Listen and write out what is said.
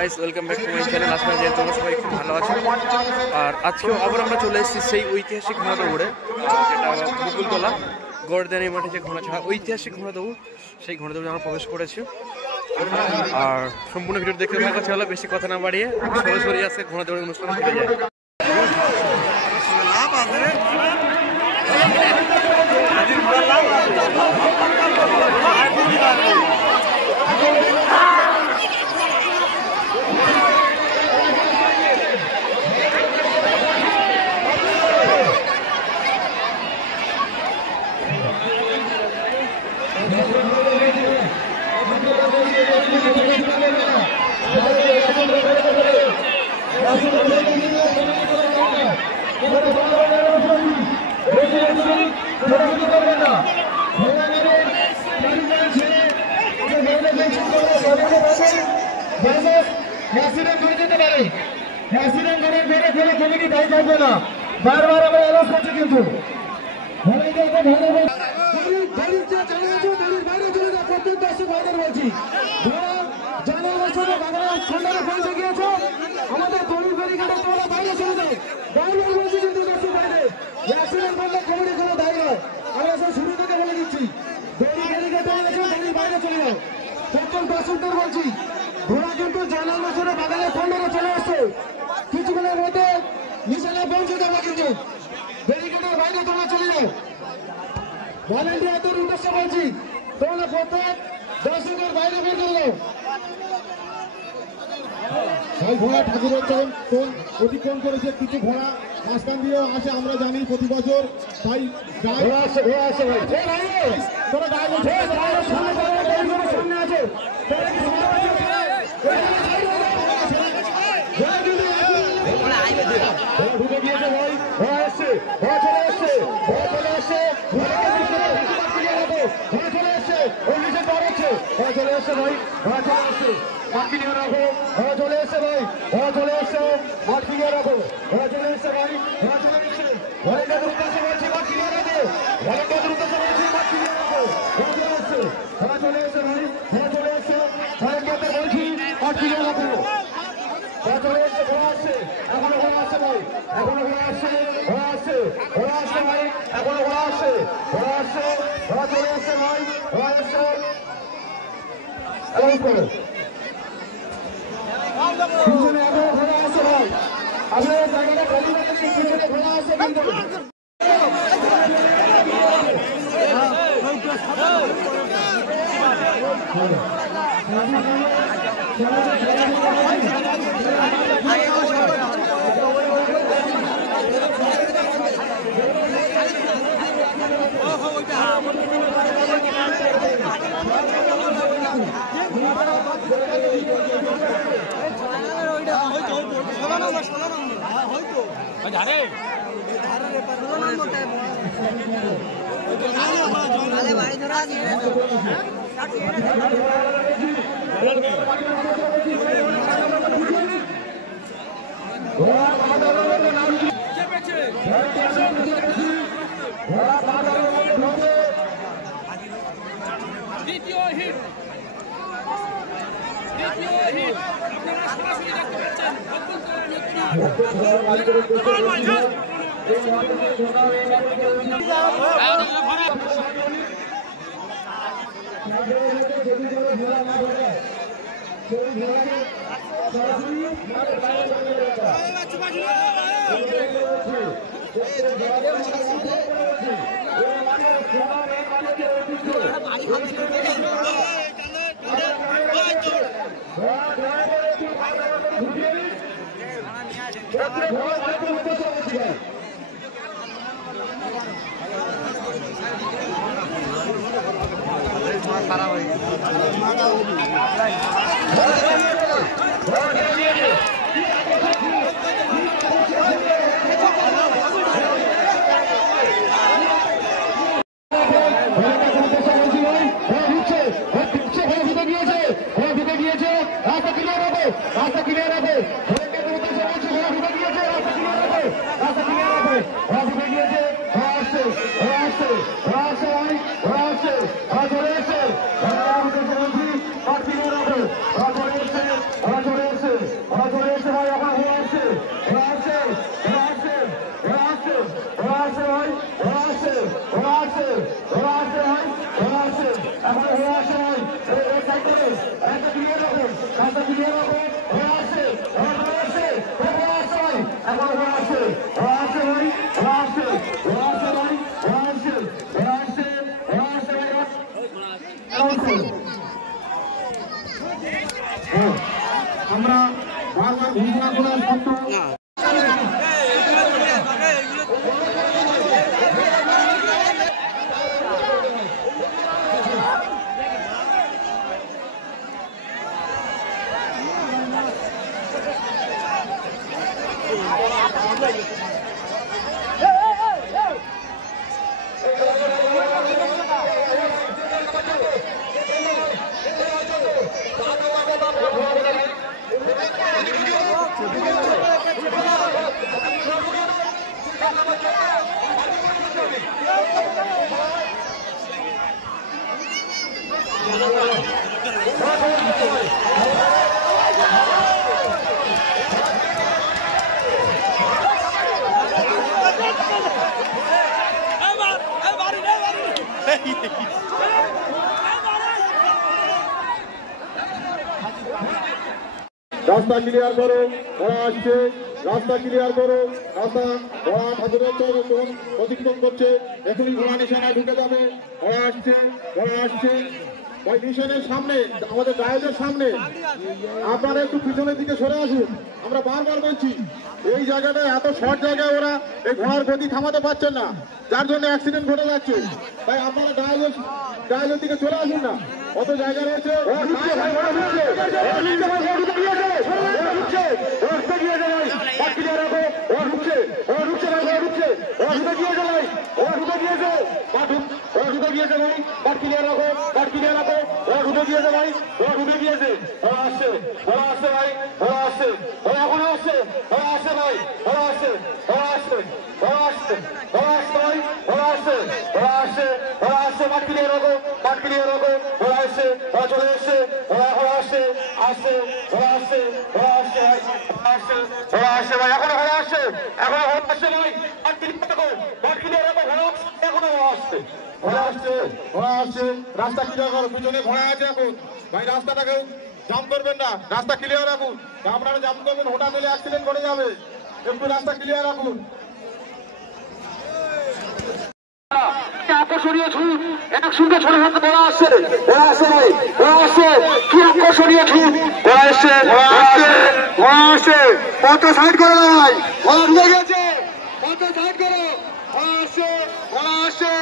Guys welcome back to my channel. আশা করি তোমরা সবাই খুব ভালো আছো। আর আজকেও আবার আমরা চলে এসেছি সেই ঐতিহাসিক ঘোড়া দৌড়ে, যেটা বকুলতলা গড়দানি মাঠে যে ঘোড়া ছাড়া ঐতিহাসিক ঘোড়া দৌড়, সেই ঘোড়া দৌড়ে আমরা প্রবেশ করেছি। আর সম্পূর্ণ ভিডিও দেখতে থাকা চলো, বেশি কথা না বাড়িয়ে সরাসরি আজকে ঘোড়া দৌড়ের অনুষ্ঠানে চলে যায়। বারবার আমরা অ্যালাউন্স করছি, কিন্তু প্রত্যেক দর্শক ভাইদের বলছি পৌঁছে গিয়েছ, আমাদের দড়ি ব্যারিকেডে তোমরা বাইরে চলে যাও। বারবার বলছি কিন্তু দর্শক ভাইদের অ্যাক্সিডেন্ট করলে কমিটি কোনো দায়ী নয়। আমরা সব শুরু থেকে বলে দিচ্ছি, দড়ি ব্যারিকেডে গেছো, দড়ির বাইরে চলে যাও। প্রত্যেক দর্শকদের বলছি ঘোড়া কিন্তু জানাল বছরে বাগানে খন্ডনে চলে আসছে, কিছুক্ষণের মধ্যে নিশানা পৌঁছে যাবে, কিন্তু ব্যারিকেডের বাইরে তোমরা চলে যাও। ভলেন্টিয়ারদের উদ্দেশ্যে বলছি, তোমরা প্রত্যেক দর্শকের বাইরে বের করে দাও। ঘোড়া ঠাকুরের কোন অতিক্রম করেছে, কিছু ঘোড়া মাঝখান দিয়েও আসে, আমরা জানি প্রতি বছর। তাই সামনে আছে ঢুকে গিয়েছে ভাই, এসছে চলে এসছে চলে এসছে চলে এসছে ওই নিচে দাঁড়াচ্ছে চলে এসছে ভাই, চলে এসছে মাঠকে নিয়ে রাখো, চলে এসছে ভাই, চলে এসছে মাঠকে নিয়ে রাখো, চলে এসছে ভাই, চলে এসছে ভলেন্টিয়ারদের উদ্দেশ্যে বলছি মাঠকে নিয়ে রাখো, ভলেন্টিয়ারদের উদ্দেশ্যে বলছি মাঠকে নিয়ে রাখো, চলে এসছে চলে এসছে ভাই, চলে এসছে ভলেন্টিয়ারদের বলছি মাঠকে নিয়ে রাখো, চলে এসছে ঘোড়া আসছে, এখনো ঘোড়া আসছে ভাই, এখনো ঘোড়া আসছে, ঘোড়া আসছে, ঘোড়া আসছে ভাই, এখনো ঘোড়া আসছে, ঘোড়া আসছে, ঘোড়া চলে আসছে ভাই, ঘোড়া আসছে করো পিছনে এখনো ঘোড়া আসছে ভাই, আপনার জায়গাটা খালি রাখেন, পিছনে ঘোড়া আসছে কিন্তু দ্বিতীয় হিট আপনারা সরাসরি দেখতে পাচ্ছেন খারাপ হয়ে গেছে। রাস্তা ক্লিয়ার করো, ওরা আসছে, রাস্তা ক্লিয়ার করো, রাস্তা ওরা ঠাকুরের চরণ অতিক্রম করছে, এখনই ঘোড়া নিশানায় ঢুকে যাবে, ওরা আসছে, ওরা আসছে। ভাই মিশনের সামনে, আমাদের গায়েদের সামনে আপনারা একটু পিছনের দিকে সরে আসুন। আমরা বারবার বলছি এই জায়গাটা এত শর্ট জায়গায় ওরা এই ঘোড়ার গতি থামাতে পারছেন না, যার জন্য অ্যাক্সিডেন্ট ঘটে যাচ্ছে। তাই আপনারা গায়েদের দিকে চলে আসুন না, কত জায়গা রয়েছে। রাস্তা ক্লিয়ার করো, পিছনে ঘোড়া আছে এখন। ভাই রাস্তাটাকে জাম করবেন না, রাস্তা ক্লিয়ার রাখুন। আপনারা জাম করবেন, হঠাৎ হলে অ্যাক্সিডেন্ট করে যাবে। একটু রাস্তা ক্লিয়ার রাখুন। আকর্ষণীয় ছুট, এক সঙ্গে ছোট হাতে বলা আসছে, ওরা আসছে ভাই, ওরা আসছে, কি আকর্ষণীয় ছুট, ওরা আসছে, ওরা আসছে, ওরা আসছে। কত সাইড করে ভাই, ওরা ঢুকে গেছে, কত সাইড করো, ওরা আসছে, ওরা আসছে।